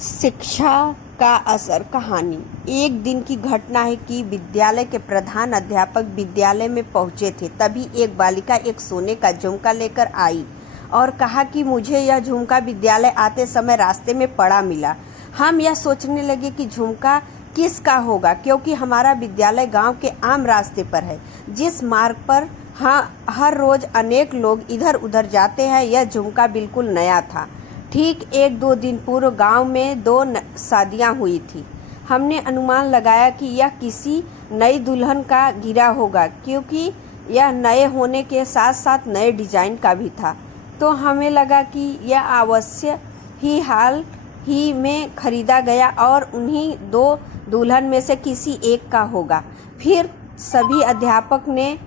शिक्षा का असर कहानी। एक दिन की घटना है कि विद्यालय के प्रधान अध्यापक विद्यालय में पहुंचे थे। तभी एक बालिका एक सोने का झुमका लेकर आई और कहा कि मुझे यह झुमका विद्यालय आते समय रास्ते में पड़ा मिला। हम यह सोचने लगे कि झुमका किसका होगा, क्योंकि हमारा विद्यालय गांव के आम रास्ते पर है, जिस मार्ग पर हर रोज अनेक लोग इधर उधर जाते हैं। यह झुमका बिल्कुल नया था। ठीक 1-2 दिन पूर्व गांव में 2 शादियां हुई थी। हमने अनुमान लगाया कि यह किसी नई दुल्हन का गिरा होगा, क्योंकि यह नए होने के साथ साथ नए डिजाइन का भी था। तो हमें लगा कि यह अवश्य ही हाल ही में खरीदा गया और उन्हीं 2 दुल्हन में से किसी एक का होगा। फिर सभी अध्यापक ने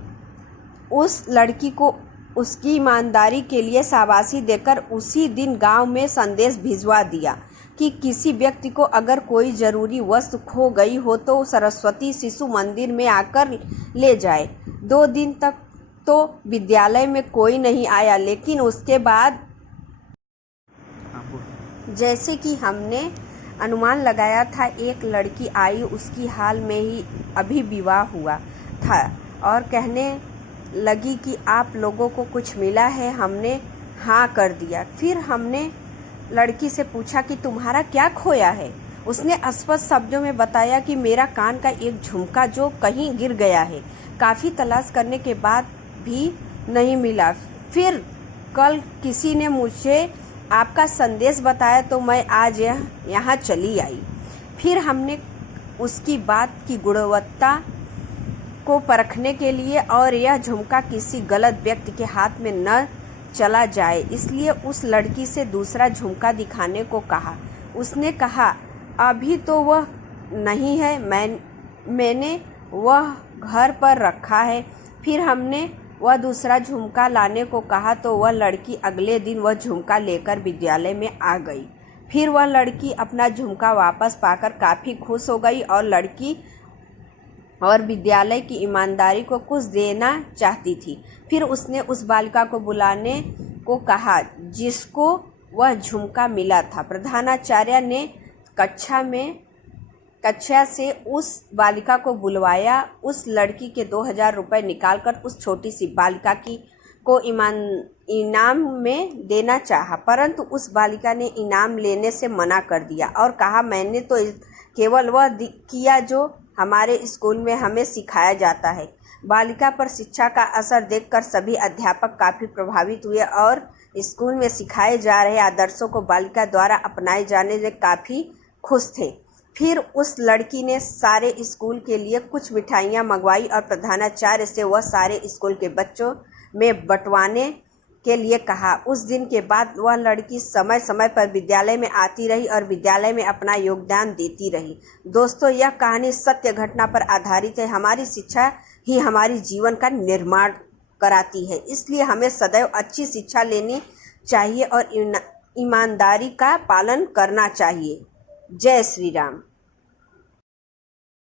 उस लड़की को उसकी ईमानदारी के लिए शाबाशी देकर उसी दिन गांव में संदेश भिजवा दिया कि किसी व्यक्ति को अगर कोई जरूरी वस्तु खो गई हो तो सरस्वती शिशु मंदिर में आकर ले जाए। 2 दिन तक तो विद्यालय में कोई नहीं आया, लेकिन उसके बाद जैसे कि हमने अनुमान लगाया था, एक लड़की आई। उसकी हाल में ही अभी विवाह हुआ था और कहने लगी कि आप लोगों को कुछ मिला है। हमने हाँ कर दिया। फिर हमने लड़की से पूछा कि तुम्हारा क्या खोया है। उसने स्पष्ट शब्दों में बताया कि मेरा कान का एक झुमका जो कहीं गिर गया है। काफ़ी तलाश करने के बाद भी नहीं मिला। फिर कल किसी ने मुझे आपका संदेश बताया तो मैं आज यहाँ चली आई। फिर हमने उसकी बात की गुणवत्ता को परखने के लिए और यह झुमका किसी गलत व्यक्ति के हाथ में न चला जाए, इसलिए उस लड़की से दूसरा झुमका दिखाने को कहा। उसने कहा अभी तो वह नहीं है, मैंने वह घर पर रखा है। फिर हमने वह दूसरा झुमका लाने को कहा तो वह लड़की अगले दिन वह झुमका लेकर विद्यालय में आ गई। फिर वह लड़की अपना झुमका वापस पाकर काफ़ी खुश हो गई और लड़की और विद्यालय की ईमानदारी को कुछ देना चाहती थी। फिर उसने उस बालिका को बुलाने को कहा जिसको वह झुमका मिला था। प्रधानाचार्य ने कक्षा से उस बालिका को बुलवाया। उस लड़की के 2000 रुपये निकालकर उस छोटी सी बालिका को इनाम में देना चाहा, परंतु उस बालिका ने इनाम लेने से मना कर दिया और कहा मैंने तो केवल वह किया जो हमारे स्कूल में हमें सिखाया जाता है। बालिका पर शिक्षा का असर देखकर सभी अध्यापक काफ़ी प्रभावित हुए और स्कूल में सिखाए जा रहे आदर्शों को बालिका द्वारा अपनाए जाने से काफ़ी खुश थे। फिर उस लड़की ने सारे स्कूल के लिए कुछ मिठाइयाँ मंगवाई और प्रधानाचार्य से वह सारे स्कूल के बच्चों में बंटवाने के लिए कहा। उस दिन के बाद वह लड़की समय समय पर विद्यालय में आती रही और विद्यालय में अपना योगदान देती रही। दोस्तों, यह कहानी सत्य घटना पर आधारित है। हमारी शिक्षा ही हमारी जीवन का निर्माण कराती है, इसलिए हमें सदैव अच्छी शिक्षा लेनी चाहिए और ईमानदारी का पालन करना चाहिए। जय श्री राम।